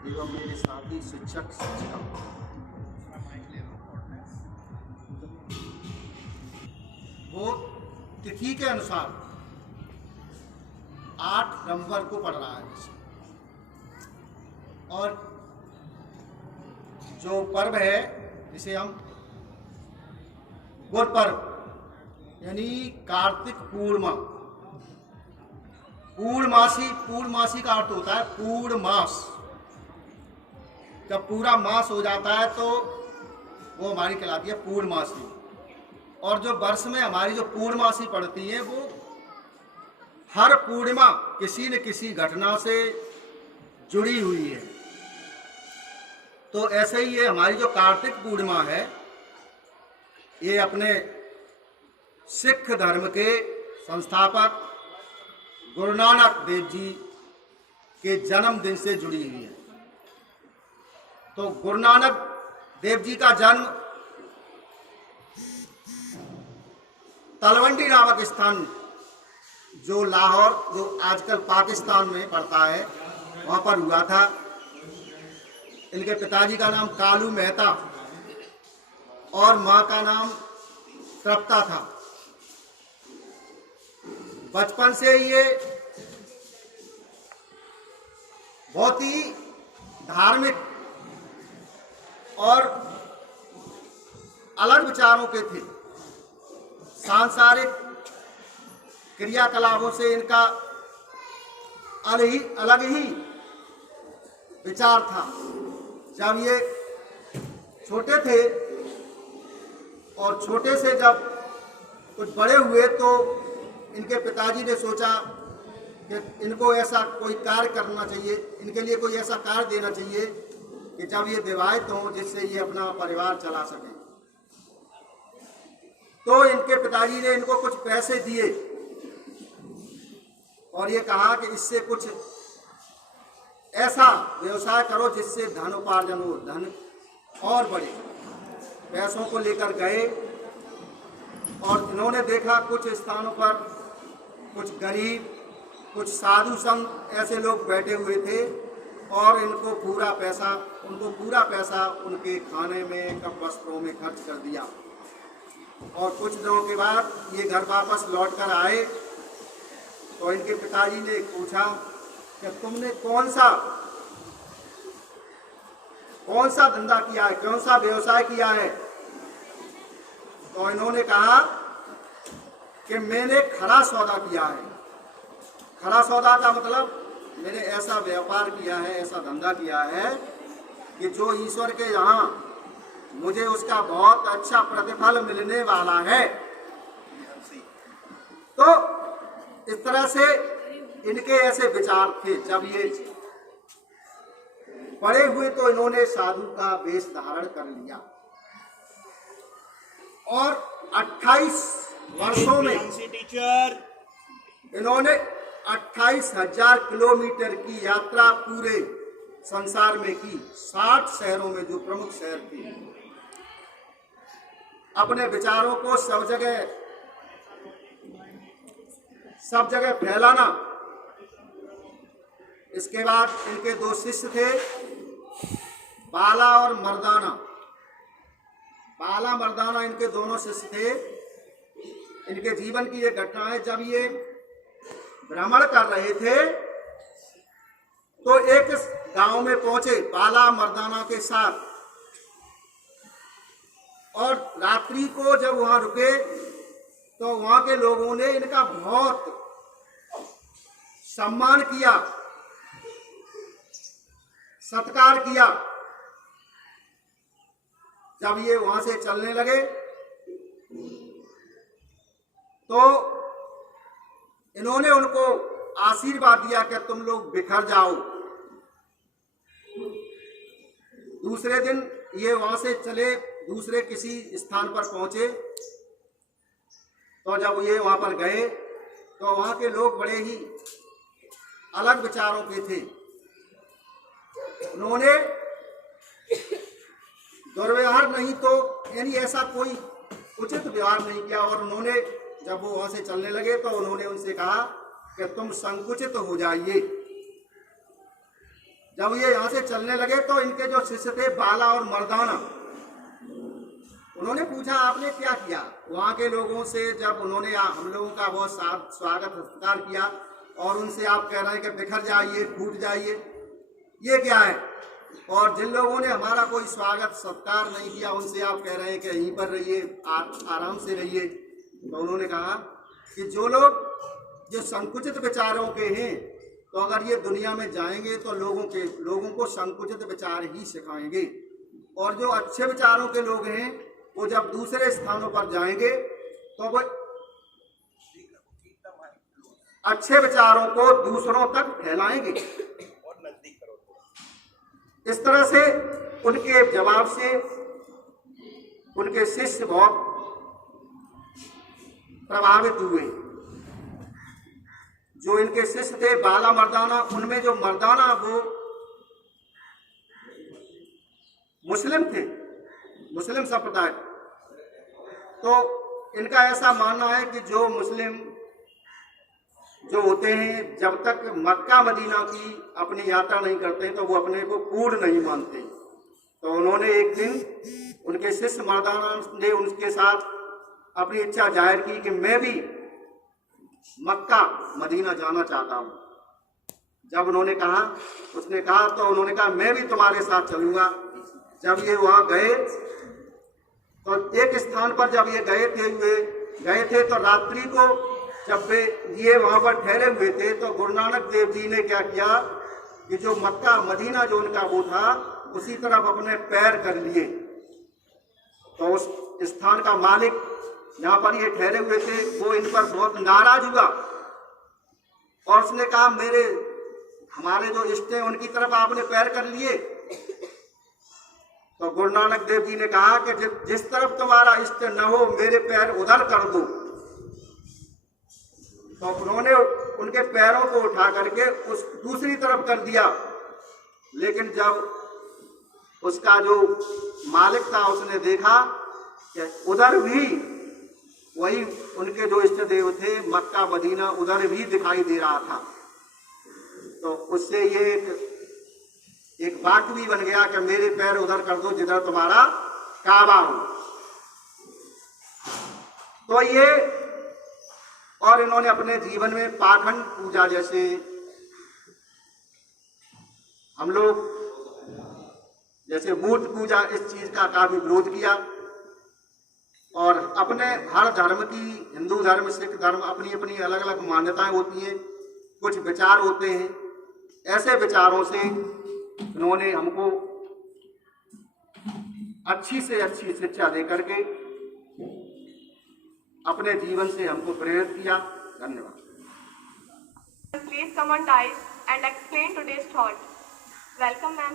एवं मेरे साथी शिक्षक शिक्षिका वो तिथि के अनुसार 8 नवंबर को पड़ रहा है। और जो पर्व है जिसे हम गुरपर्व यानी कार्तिक पूर्णिमा, पूर्णमासी का अर्थ होता है पूर्ण मास। जब पूरा मास हो जाता है तो वो हमारी कहलाती है पूर्णमासी। और जो वर्ष में हमारी जो पूर्णमासी पड़ती है वो हर पूर्णिमा किसी न किसी घटना से जुड़ी हुई है। तो ऐसे ही ये हमारी जो कार्तिक पूर्णिमा है ये अपने सिख धर्म के संस्थापक गुरु नानक देव जी के जन्मदिन से जुड़ी हुई है। तो गुरु नानक देव जी का जन्म तलवंडी नामक स्थान जो लाहौर, जो आजकल पाकिस्तान में पड़ता है, वहाँ पर हुआ था। इनके पिताजी का नाम कालू मेहता और माँ का नाम तृप्ता था। बचपन से ये बहुत ही धार्मिक और अलग विचारों के थे। सांसारिक क्रियाकलापों से इनका अलग ही विचार था। जब ये छोटे थे और छोटे से जब कुछ बड़े हुए तो इनके पिताजी ने सोचा कि इनको ऐसा कोई कार्य करना चाहिए, इनके लिए कोई ऐसा कार्य देना चाहिए कि जब ये विवाहित हों जिससे ये अपना परिवार चला सके। तो इनके पिताजी ने इनको कुछ पैसे दिए और ये कहा कि इससे कुछ ऐसा व्यवसाय करो जिससे धन उपार्जन हो, धन और बढ़े। पैसों को लेकर गए और इन्होंने देखा कुछ स्थानों पर कुछ गरीब, कुछ साधु संत ऐसे लोग बैठे हुए थे और उनको पूरा पैसा उनके खाने में, कप वस्त्रों में खर्च कर दिया। और कुछ दिनों के बाद ये घर वापस लौट कर आए तो इनके पिताजी ने पूछा कि तुमने कौन सा धंधा किया है, कौन सा व्यवसाय किया है। तो इन्होंने कहा कि मैंने खरा सौदा किया है। खरा सौदा का मतलब मैंने ऐसा व्यापार किया है, ऐसा धंधा किया है कि जो ईश्वर के यहाँ मुझे उसका बहुत अच्छा प्रतिफल मिलने वाला है। तो इस तरह से इनके ऐसे विचार थे। जब ये बड़े हुए तो इन्होंने साधु का वेश धारण कर लिया और 28 वर्षों में इन्होंने 28,000 किलोमीटर की यात्रा पूरे संसार में की। 60 शहरों में, जो प्रमुख शहर थे। अपने विचारों को सब जगह फैलाना। इसके बाद इनके 2 शिष्य थे, बाला और मर्दाना। बाला मर्दाना इनके दोनों शिष्य थे। इनके जीवन की ये घटना है, जब ये भ्रमण कर रहे थे तो एक गांव में पहुंचे बाला मर्दाना के साथ। और रात्रि को जब वहां रुके तो वहां के लोगों ने इनका बहुत सम्मान किया, सत्कार किया। जब ये वहां से चलने लगे तो इन्होंने उनको आशीर्वाद दिया कि तुम लोग बिखर जाओ। दूसरे दिन ये वहां से चले, दूसरे किसी स्थान पर पहुंचे। तो जब ये वहां पर गए तो वहां के लोग बड़े ही अलग विचारों के थे। उन्होंने दुर्व्यवहार नहीं तो यानी ऐसा कोई उचित व्यवहार नहीं किया। और उन्होंने जब वो वहां से चलने लगे तो उन्होंने उनसे कहा कि तुम संकुचित हो जाइए। जब ये यहाँ से चलने लगे तो इनके जो शिष्य थे बाला और मर्दाना, उन्होंने पूछा आपने क्या किया। वहाँ के लोगों से जब उन्होंने हम लोगों का बहुत स्वागत सत्कार किया और उनसे आप कह रहे हैं कि बिखर जाइए, फूट जाइए, ये क्या है। और जिन लोगों ने हमारा कोई स्वागत सत्कार नहीं किया उनसे आप कह रहे हैं कि यहीं पर रहिए, आराम से रहिए। तो उन्होंने कहा कि जो लोग जो संकुचित विचारों के हैं, तो अगर ये दुनिया में जाएंगे तो लोगों को संकुचित विचार ही सिखाएंगे, और जो अच्छे विचारों के लोग हैं वो जब दूसरे स्थानों पर जाएंगे तो वो अच्छे विचारों को दूसरों तक फैलाएंगे। इस तरह से उनके जवाब से उनके शिष्य बहुत प्रभावित हुए। जो इनके शिष्य थे बाला मर्दाना, उनमें जो मर्दाना वो मुस्लिम थे, मुस्लिम संप्रदाय। तो इनका ऐसा मानना है कि जो मुस्लिम जो होते हैं जब तक मक्का मदीना की अपनी यात्रा नहीं करते तो वो अपने को पूर्ण नहीं मानते। तो उन्होंने एक दिन उनके शिष्य मर्दाना ने उनके साथ अपनी इच्छा जाहिर की कि मैं भी मक्का मदीना जाना चाहता हूँ। जब उन्होंने कहा, उसने कहा तो उन्होंने कहा मैं भी तुम्हारे साथ चलूंगा। जब ये वहाँ गए तो एक स्थान पर जब ये गए थे तो रात्रि को जब ये वहाँ पर ठहरे हुए थे तो गुरु नानक देव जी ने क्या किया कि जो मक्का मदीना जो उनका वो था उसी तरफ अपने पैर कर लिए। तो उस स्थान का मालिक जहाँ पर ये ठहरे हुए थे वो इन पर बहुत नाराज हुआ और उसने कहा हमारे जो इष्ट हैं उनकी तरफ आपने पैर कर लिए। तो गुरु नानक देव जी ने कहा कि जिस तरफ तुम्हारा इष्ट न हो मेरे पैर उधर कर दो। तो उन्होंने उनके पैरों को उठा करके उस दूसरी तरफ कर दिया। लेकिन जब उसका जो मालिक था उसने देखा कि उधर भी वही उनके जो इष्ट देव थे मक्का मदीना उधर भी दिखाई दे रहा था। तो उससे ये एक वाक्य भी बन गया कि मेरे पैर उधर कर दो जिधर तुम्हारा काबा हो। तो ये और इन्होंने अपने जीवन में पाखंड पूजा, जैसे हम लोग जैसे मूर्ति पूजा, इस चीज का काफी विरोध किया। और अपने हर धर्म की, हिंदू धर्म सिख धर्म अपनी अपनी अलग अलग मान्यताएं होती हैं, कुछ विचार होते हैं। ऐसे विचारों से इन्होंने हमको अच्छी से अच्छी शिक्षा देकर के अपने जीवन से हमको प्रेरित किया। धन्यवाद। Please come on, guys, and explain today's thought. Welcome, ma'am.